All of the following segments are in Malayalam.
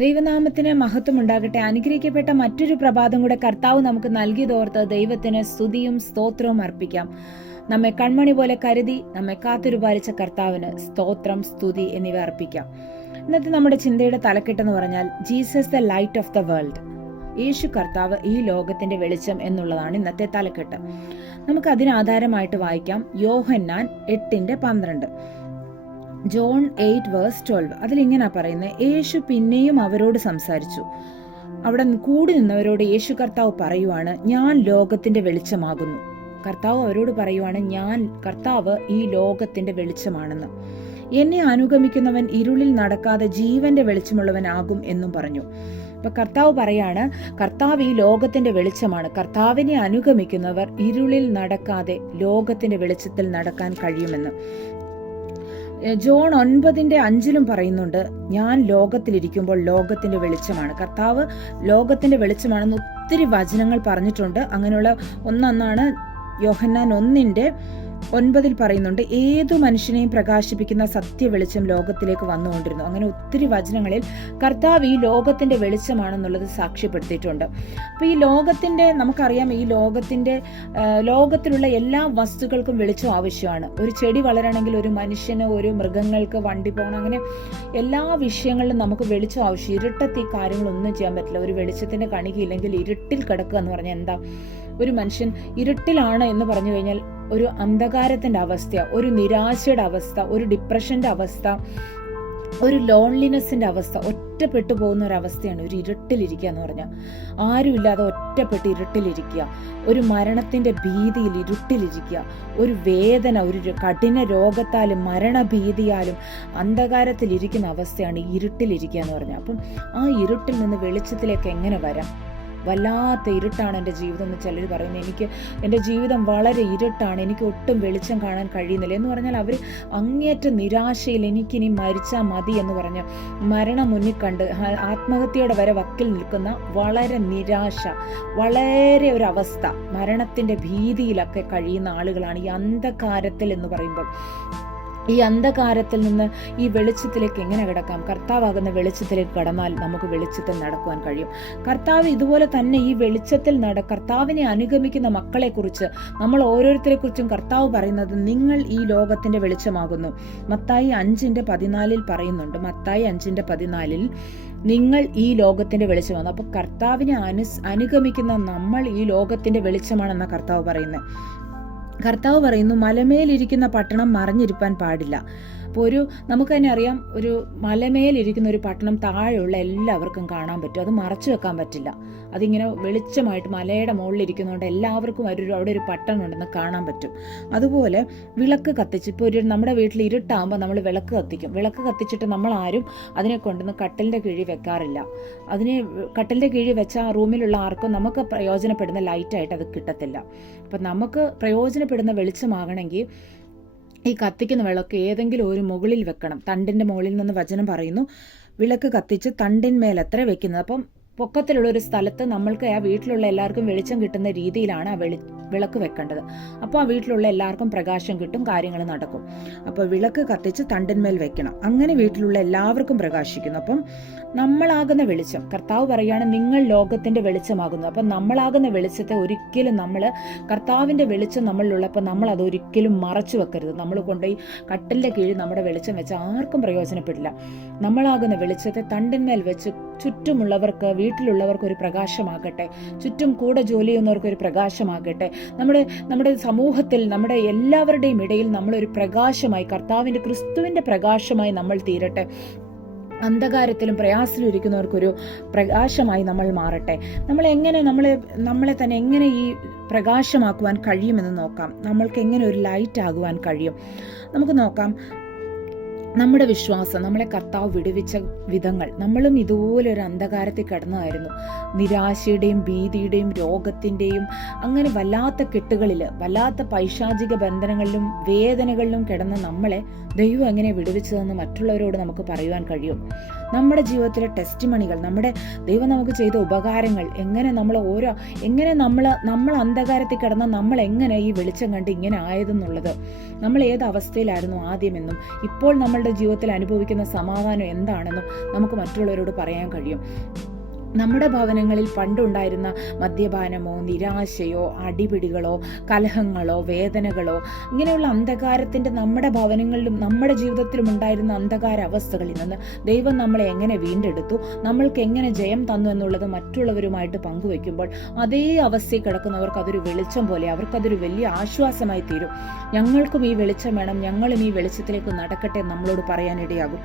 ദൈവനാമത്തിന് മഹത്വം ഉണ്ടാകട്ടെ. അനുഗ്രഹിക്കപ്പെട്ട മറ്റൊരു പ്രഭാതം കൂടെ കർത്താവ് നമുക്ക് നൽകിയതോർത്ത് ദൈവത്തിന് സ്തുതിയും സ്തോത്രവും അർപ്പിക്കാം. നമ്മെ കൺമണി പോലെ കരുതി നമ്മെ കാത്തുരുപാലിച്ച കർത്താവിന് സ്തോത്രം, സ്തുതി എന്നിവ അർപ്പിക്കാം. ഇന്നത്തെ നമ്മുടെ ചിന്തയുടെ തലക്കെട്ടെന്ന് പറഞ്ഞാൽ Jesus the light of the world. യേശു കർത്താവ് ഈ ലോകത്തിന്റെ വെളിച്ചം എന്നുള്ളതാണ് ഇന്നത്തെ തലക്കെട്ട്. നമുക്ക് അതിനാധാരമായിട്ട് വായിക്കാം യോഹന്നാൻ 8:12. ജോൺ 8:12. അതിലിങ്ങനെ പറയുന്നത്, യേശു പിന്നെയും അവരോട് സംസാരിച്ചു. അവിടെ കൂടി നിന്നവരോട് യേശു കർത്താവ് പറയുവാണ്, ഞാൻ ലോകത്തിന്റെ വെളിച്ചമാകുന്നു. കർത്താവ് അവരോട് പറയുവാണ്, കർത്താവ് ഈ ലോകത്തിന്റെ വെളിച്ചമാണെന്ന്. എന്നെ അനുഗമിക്കുന്നവൻ ഇരുളിൽ നടക്കാതെ ജീവന്റെ വെളിച്ചമുള്ളവനാകും എന്നും പറഞ്ഞു. അപ്പൊ കർത്താവ് പറയാണ്, കർത്താവ് ഈ ലോകത്തിന്റെ വെളിച്ചമാണ്. കർത്താവിനെ അനുഗമിക്കുന്നവർ ഇരുളിൽ നടക്കാതെ ലോകത്തിന്റെ വെളിച്ചത്തിൽ നടക്കാൻ കഴിയുമെന്ന്. ജോൺ 9:5 പറയുന്നുണ്ട്, ഞാൻ ലോകത്തിലിരിക്കുമ്പോൾ ലോകത്തിന്റെ വെളിച്ചമാണ്. കർത്താവ് ലോകത്തിന്റെ വെളിച്ചമാണെന്ന് ഒത്തിരി വചനങ്ങൾ പറഞ്ഞിട്ടുണ്ട്. അങ്ങനെയുള്ള ഒന്നാണ് യോഹന്നാൻ 1:9 പറയുന്നുണ്ട്, ഏതു മനുഷ്യനെയും പ്രകാശിപ്പിക്കുന്ന സത്യ വെളിച്ചം ലോകത്തിലേക്ക് വന്നുകൊണ്ടിരുന്നു. അങ്ങനെ ഒത്തിരി വചനങ്ങളിൽ കർത്താവ് ഈ ലോകത്തിന്റെ വെളിച്ചമാണെന്നുള്ളത് സാക്ഷ്യപ്പെടുത്തിയിട്ടുണ്ട്. അപ്പൊ ഈ ലോകത്തിന്റെ, നമുക്കറിയാം, ഈ ലോകത്തിലുള്ള എല്ലാ വസ്തുക്കൾക്കും വെളിച്ചം ആവശ്യമാണ്. ഒരു ചെടി വളരണമെങ്കിൽ, ഒരു മനുഷ്യന്, ഒരു മൃഗങ്ങൾക്ക്, വണ്ടി പോകണം, അങ്ങനെ എല്ലാ വിഷയങ്ങളിലും നമുക്ക് വെളിച്ചം ആവശ്യം. ഇരുട്ടത്ത് ഈ കാര്യങ്ങളൊന്നും ചെയ്യാൻ പറ്റില്ല. ഒരു വെളിച്ചത്തിന്റെ കണികയില്ലെങ്കിൽ ഇരുട്ടിൽ കിടക്കുക എന്ന് പറഞ്ഞാൽ എന്താ? ഒരു മനുഷ്യൻ ഇരുട്ടിലാണ് എന്ന് പറഞ്ഞു കഴിഞ്ഞാൽ ഒരു അന്ധകാരത്തിന്റെ അവസ്ഥ, ഒരു നിരാശയുടെ അവസ്ഥ, ഒരു ഡിപ്രഷന്റെ അവസ്ഥ, ഒരു ലോൺലിനെസിന്റെ അവസ്ഥ, ഒറ്റപ്പെട്ടു പോകുന്ന ഒരു അവസ്ഥയാണ് ഒരു ഇരുട്ടിലിരിക്കുക എന്ന് പറഞ്ഞാൽ. ആരുമില്ലാതെ ഒറ്റപ്പെട്ട് ഇരുട്ടിലിരിക്കുക, ഒരു മരണത്തിന്റെ ഭീതിയിൽ ഇരുട്ടിലിരിക്കുക, ഒരു വേദന, ഒരു കഠിന രോഗത്താലും മരണഭീതിയാലും അന്ധകാരത്തിലിരിക്കുന്ന അവസ്ഥയാണ് ഇരുട്ടിലിരിക്കുക എന്ന് പറഞ്ഞാൽ. അപ്പം ആ ഇരുട്ടിൽ നിന്ന് വെളിച്ചത്തിലേക്ക് എങ്ങനെ വരാം? വല്ലാത്ത ഇരുട്ടാണ് എൻ്റെ ജീവിതം എന്ന് ചിലർ പറയുന്നത്. എൻ്റെ ജീവിതം വളരെ ഇരുട്ടാണ്, എനിക്ക് ഒട്ടും വെളിച്ചം കാണാൻ കഴിയുന്നില്ല എന്ന് പറഞ്ഞാൽ അവർ അങ്ങേറ്റ നിരാശയിൽ, എനിക്കിനി മരിച്ചാൽ മതി എന്ന് പറഞ്ഞ് മരണം മുന്നിൽ കണ്ട് ആത്മഹത്യയുടെ വരെ വക്കിൽ നിൽക്കുന്ന വളരെ നിരാശ, വളരെ ഒരു അവസ്ഥ, മരണത്തിൻ്റെ ഭീതിയിലൊക്കെ കഴിയുന്ന ആളുകളാണ് ഈ അന്ധകാരത്തിൽ എന്ന് പറയുമ്പോൾ. ഈ അന്ധകാരത്തിൽ നിന്ന് ഈ വെളിച്ചത്തിലേക്ക് എങ്ങനെ കിടക്കാം? കർത്താവാകുന്ന വെളിച്ചത്തിലേക്ക് കടന്നാൽ നമുക്ക് വെളിച്ചത്തിൽ നടക്കുവാൻ കഴിയും. കർത്താവ് ഇതുപോലെ തന്നെ ഈ വെളിച്ചത്തിൽ കർത്താവിനെ അനുഗമിക്കുന്ന മക്കളെക്കുറിച്ച്, നമ്മൾ ഓരോരുത്തരെ കുറിച്ചും കർത്താവ് പറയുന്നത്, നിങ്ങൾ ഈ ലോകത്തിന്റെ വെളിച്ചമാകുന്നു. മത്തായി 5:14 പറയുന്നുണ്ട്. മത്തായി 5:14 നിങ്ങൾ ഈ ലോകത്തിന്റെ വെളിച്ചമാണ്. അപ്പൊ കർത്താവിനെ അനുഗമിക്കുന്ന നമ്മൾ ഈ ലോകത്തിന്റെ വെളിച്ചമാണെന്ന കർത്താവ് പറയുന്നത്. കർത്താവ് പറയുന്നു, മലമേലിരിക്കുന്ന പട്ടണം മറഞ്ഞിരിക്കാൻ പാടില്ല. അപ്പോൾ നമുക്ക് തന്നെ അറിയാം, ഒരു മലമേലിരിക്കുന്ന ഒരു പട്ടണം താഴെയുള്ള എല്ലാവർക്കും കാണാൻ പറ്റും. അത് മറച്ചു വെക്കാൻ പറ്റില്ല. അതിങ്ങനെ വെളിച്ചമായിട്ട് മലയുടെ മുകളിലിരിക്കുന്നതുകൊണ്ട് എല്ലാവർക്കും അവിടെ ഒരു പട്ടണം ഉണ്ടെന്ന് കാണാൻ പറ്റും. അതുപോലെ വിളക്ക് കത്തിച്ച്, ഇപ്പോൾ നമ്മുടെ വീട്ടിൽ ഇരുട്ടാകുമ്പോൾ നമ്മൾ വിളക്ക് കത്തിക്കും. വിളക്ക് കത്തിച്ചിട്ട് നമ്മൾ ആരും അതിനെ കൊണ്ടുവന്ന് കട്ടിലിൻ്റെ കീഴിൽ വെക്കാറില്ല. അതിനെ കട്ടിലിൻ്റെ കീഴിൽ വെച്ചാൽ ആ റൂമിലുള്ള ആർക്കും നമുക്ക് പ്രയോജനപ്പെടുന്ന ലൈറ്റായിട്ട് അത് കിട്ടത്തില്ല. അപ്പം നമുക്ക് പ്രയോജനപ്പെടുന്ന വെളിച്ചമാകണമെങ്കിൽ ഈ കത്തിക്കുന്ന വിളക്ക് ഏതെങ്കിലും ഒരു മുകളിൽ വെക്കണം. തണ്ടിൻ്റെ മുകളിൽ നിന്ന് വചനം പറയുന്നു, വിളക്ക് കത്തിച്ച് തണ്ടിന്മേലത്ര വെക്കുന്നത്. അപ്പം പൊക്കത്തിലുള്ള ഒരു സ്ഥലത്ത് നമ്മൾക്ക് ആ വീട്ടിലുള്ള എല്ലാവർക്കും വെളിച്ചം കിട്ടുന്ന രീതിയിലാണ് ആ വിളക്ക് വെക്കേണ്ടത്. അപ്പോൾ ആ വീട്ടിലുള്ള എല്ലാവർക്കും പ്രകാശം കിട്ടും, കാര്യങ്ങൾ നടക്കും. അപ്പോൾ വിളക്ക് കത്തിച്ച് തണ്ടിന്മേൽ വെക്കണം. അങ്ങനെ വീട്ടിലുള്ള എല്ലാവർക്കും പ്രകാശിക്കുന്നു. അപ്പം നമ്മളാകുന്ന വെളിച്ചം, കർത്താവ് പറയുകയാണ്, നിങ്ങൾ ലോകത്തിന്റെ വെളിച്ചമാകുന്നു. അപ്പം നമ്മളാകുന്ന വെളിച്ചത്തെ ഒരിക്കലും കർത്താവിന്റെ വെളിച്ചം നമ്മളിലുള്ളപ്പോൾ നമ്മൾ അതൊരിക്കലും മറച്ചു വെക്കരുത്. നമ്മൾ കൊണ്ടുപോയി കട്ടിലിന്റെ കീഴിൽ നമ്മുടെ വെളിച്ചം വെച്ച് ആർക്കും പ്രയോജനപ്പെടില്ല. നമ്മളാകുന്ന വെളിച്ചത്തെ തണ്ടിന്മേൽ വെച്ച് ചുറ്റുമുള്ളവർക്ക്, വീട്ടിലുള്ളവർക്ക് ഒരു പ്രകാശമാകട്ടെ, ചുറ്റും കൂടെ ജോലി ചെയ്യുന്നവർക്ക് ഒരു പ്രകാശമാകട്ടെ. നമ്മുടെ സമൂഹത്തിൽ, നമ്മുടെ എല്ലാവരുടെയും ഇടയിൽ നമ്മളൊരു പ്രകാശമായി, കർത്താവിൻ്റെ ക്രിസ്തുവിൻ്റെ പ്രകാശമായി നമ്മൾ തീരട്ടെ. അന്ധകാരത്തിലും പ്രയാസത്തിലും ഇരിക്കുന്നവർക്കൊരു പ്രകാശമായി നമ്മൾ മാറട്ടെ. നമ്മളെ തന്നെ എങ്ങനെ ഈ പ്രകാശമാക്കുവാൻ കഴിയുമെന്ന് നോക്കാം. നമ്മൾക്ക് എങ്ങനെ ഒരു ലൈറ്റ് ആകുവാൻ കഴിയും നമുക്ക് നോക്കാം. നമ്മുടെ വിശ്വാസം, നമ്മളെ കർത്താവ് വിടുവിച്ച വിധങ്ങൾ, നമ്മളും ഇതുപോലെ ഒരു അന്ധകാരത്തിൽ കിടന്നതായിരുന്നു. നിരാശയുടെയും ഭീതിയുടെയും രോഗത്തിൻ്റെയും അങ്ങനെ വല്ലാത്ത കെട്ടുകളിൽ, വല്ലാത്ത പൈശാചിക ബന്ധനങ്ങളിലും വേദനകളിലും കിടന്ന് നമ്മളെ ദൈവം എങ്ങനെ വിടുവിച്ചതെന്ന് മറ്റുള്ളവരോട് നമുക്ക് പറയുവാൻ കഴിയും. നമ്മുടെ ജീവിതത്തിലെ ടെസ്റ്റിമണികൾ, നമ്മുടെ ദൈവം നമുക്ക് ചെയ്ത ഉപകാരങ്ങൾ, എങ്ങനെ നമ്മൾ അന്ധകാരത്തിൽ കിടന്ന നമ്മൾ എങ്ങനെ ഈ വെളിച്ചം കണ്ട് ഇങ്ങനെ ആയതെന്നുള്ളത്, നമ്മൾ ഏത് അവസ്ഥയിലായിരുന്നു ആദ്യമെന്നും ഇപ്പോൾ നമ്മൾ നമ്മളുടെ ജീവിതത്തിൽ അനുഭവിക്കുന്ന സമാധാനം എന്താണെന്നും നമുക്ക് മറ്റുള്ളവരോട് പറയാൻ കഴിയും. നമ്മുടെ ഭവനങ്ങളിൽ പണ്ടുണ്ടായിരുന്ന മദ്യപാനമോ നിരാശയോ അടിപിടികളോ കലഹങ്ങളോ വേദനകളോ ഇങ്ങനെയുള്ള അന്ധകാരത്തിൻ്റെ നമ്മുടെ ഭവനങ്ങളിലും നമ്മുടെ ജീവിതത്തിലും ഉണ്ടായിരുന്ന അന്ധകാര അവസ്ഥകളിൽ നിന്ന് ദൈവം നമ്മളെ എങ്ങനെ വീണ്ടെടുത്തു, നമ്മൾക്ക് എങ്ങനെ ജയം തന്നു എന്നുള്ളത് മറ്റുള്ളവരുമായിട്ട് പങ്കുവെക്കുമ്പോൾ അതേ അവസ്ഥയിൽ കിടക്കുന്നവർക്ക് അതൊരു വെളിച്ചം പോലെ, അവർക്കതൊരു വലിയ ആശ്വാസമായി തീരും. ഞങ്ങൾക്കും ഈ വെളിച്ചം വേണം, ഞങ്ങളും ഈ വെളിച്ചത്തിലേക്ക് നടക്കട്ടെ നമ്മളോട് പറയാനിടയാകും.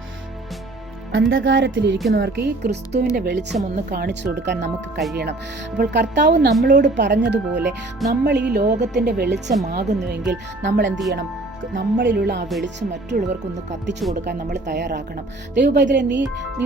അന്ധകാരത്തിലിരിക്കുന്നവർക്ക് ഈ ക്രിസ്തുവിൻ്റെ വെളിച്ചം ഒന്ന് കാണിച്ചു കൊടുക്കാൻ നമുക്ക് കഴിയണം. അപ്പോൾ കർത്താവ് നമ്മളോട് പറഞ്ഞതുപോലെ നമ്മൾ ഈ ലോകത്തിൻ്റെ വെളിച്ചമാകുന്നുവെങ്കിൽ നമ്മൾ എന്ത് ചെയ്യണം? നമ്മളിലുള്ള ആ വെളിച്ചം മറ്റുള്ളവർക്കൊന്ന് കത്തിച്ചു കൊടുക്കാൻ നമ്മൾ തയ്യാറാക്കണം. ദൈവപൈതലെ, നീ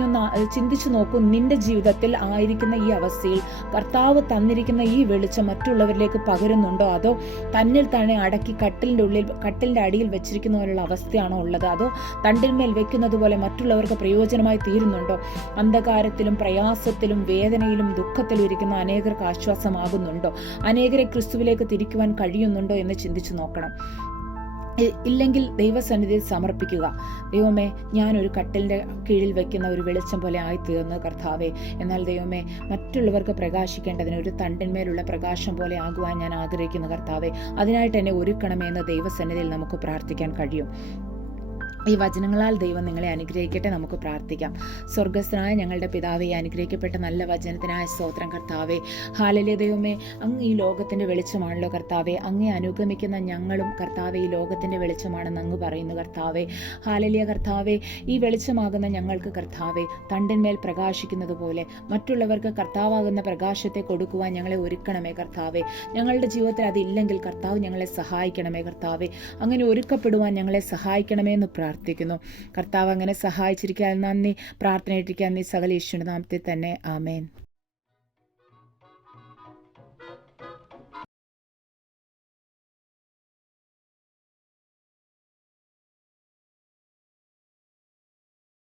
ഒന്ന് ചിന്തിച്ചു നോക്കൂ. നിന്റെ ജീവിതത്തിൽ ആയിരിക്കുന്ന ഈ അവസ്ഥയിൽ കർത്താവ് തന്നിരിക്കുന്ന ഈ വെളിച്ചം മറ്റുള്ളവരിലേക്ക് പകരുന്നുണ്ടോ, അതോ തന്നിൽ തന്നെ അടക്കി കട്ടിലിൻ്റെ അടിയിൽ വെച്ചിരിക്കുന്ന പോലുള്ള അവസ്ഥയാണോ ഉള്ളത്, അതോ തണ്ടിന്മേൽ വെക്കുന്നത് പോലെ മറ്റുള്ളവർക്ക് പ്രയോജനമായി തീരുന്നുണ്ടോ? അന്ധകാരത്തിലും പ്രയാസത്തിലും വേദനയിലും ദുഃഖത്തിലും ഇരിക്കുന്ന അനേകർക്ക് ആശ്വാസമാകുന്നുണ്ടോ? അനേകരെ ക്രിസ്തുവിലേക്ക് തിരിക്കുവാൻ കഴിയുന്നുണ്ടോ എന്ന് ചിന്തിച്ചു നോക്കണം. ഇല്ലെങ്കിൽ ദൈവസന്നിധിയിൽ സമർപ്പിക്കുക. ദൈവമേ, ഞാനൊരു കട്ടിലിൻ്റെ കീഴിൽ വയ്ക്കുന്ന ഒരു വെളിച്ചം പോലെ ആയിത്തീർന്നു കർത്താവേ. എന്നാൽ ദൈവമേ, മറ്റുള്ളവർക്ക് പ്രകാശിക്കേണ്ടതിന് ഒരു തണ്ടിന്മേലുള്ള പ്രകാശം പോലെ ആകുവാൻ ഞാൻ ആഗ്രഹിക്കുന്നു കർത്താവേ. അതിനായിട്ട് എന്നെ ഒരുക്കണമേ എന്ന് ദൈവസന്നിധിയിൽ നമുക്ക് പ്രാർത്ഥിക്കാൻ കഴിയും. ഈ വചനങ്ങളാൽ ദൈവം നിങ്ങളെ അനുഗ്രഹിക്കട്ടെ. നമുക്ക് പ്രാർത്ഥിക്കാം. സ്വർഗസ്ഥനായ ഞങ്ങളുടെ പിതാവേ, അനുഗ്രഹിക്കപ്പെട്ട നല്ല വചനത്തിനായ സ്തോത്രം കർത്താവേ. ഹല്ലേലൂയ ദൈവമേ, അങ്ങ് ഈ ലോകത്തിൻ്റെ വെളിച്ചമാണല്ലോ കർത്താവേ. അങ്ങേ അനുഗമിക്കുന്ന ഞങ്ങളും കർത്താവേ ഈ ലോകത്തിൻ്റെ വെളിച്ചമാണെന്ന് അങ്ങ് പറയുന്നു കർത്താവേ. ഹല്ലേലൂയ കർത്താവേ, ഈ വെളിച്ചമാകുന്ന ഞങ്ങൾക്ക് കർത്താവേ തണ്ടിന്മേൽ പ്രകാശിക്കുന്നത് പോലെ മറ്റുള്ളവർക്ക് കർത്താവാകുന്ന പ്രകാശത്തെ കൊടുക്കുവാൻ ഞങ്ങളെ ഒരുക്കണമേ കർത്താവേ. ഞങ്ങളുടെ ജീവിതത്തിൽ അതില്ലെങ്കിൽ കർത്താവ് ഞങ്ങളെ സഹായിക്കണമേ കർത്താവേ. അങ്ങനെ ഒരുക്കപ്പെടുവാൻ ഞങ്ങളെ സഹായിക്കണമേ എന്ന് പ്രാർത്ഥിക്കുന്നു. കർത്താവ് അങ്ങനെ സഹായിച്ചിരിക്കാൻ നന്ദി. പ്രാർത്ഥനയിട്ടിരിക്കാൻ നീ സകല യേശുവിന്റെ നാമത്തിൽ തന്നെ. ആമേൻ.